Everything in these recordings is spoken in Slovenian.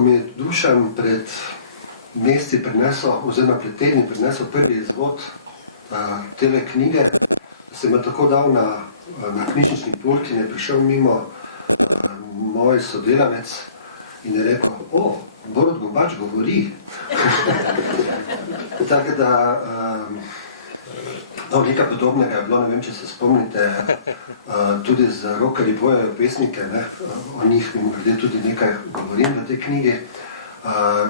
ko mi je Dušan pred meseci prinesel, oziroma pred tedni prinesel prvi izvod tele knjige, sem jo tako dal na knjižnični pult in je prišel mimo moj sodelavec in je rekel, Borut Gombač govori. Tako da, nekaj podobnega je bilo, ne vem, če se spomnite, tudi z rokerji pojejo pesnike, o njih mimogrede tudi nekaj govorim v tej knjigi,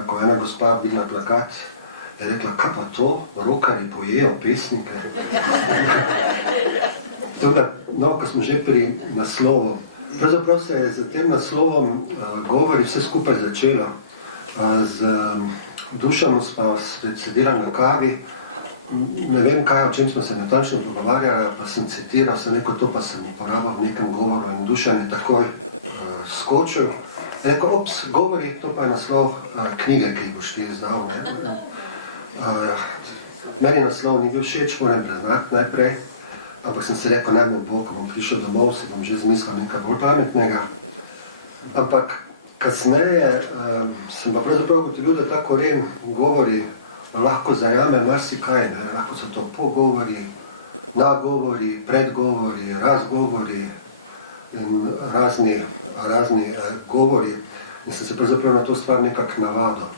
ko je ena gospa videla plakat, je rekla, kaj pa to, rokerji pojejo pesnike? Ko smo že pri naslovu, pravzaprav se je z tem naslovom govori vse skupaj začelo. Z Dušanom smo sedela na kavi, ne vem kaj, o čem smo se natančno pogovarjali, pa sem citiral, sem rekel, to pa sem uporabil v nekem govoru in Dušan je takoj skočil. Rekel, govori, to pa je naslov knjige, ki jih boš ti izdal. Meni naslov ni bil všeč, moram priznati najprej, ampak sem se rekel, naj bom bo, ko bom prišel domov, si bom že zmislil nekaj bolj pametnega. Ampak kasneje sem pa pravzaprav ugotovil, da ta koren govori lahko zajame marsikaj, lahko so to pogovori, nagovori, predgovori, razgovori in razni govori in sem se pravzaprav na to stvar nekako navadil.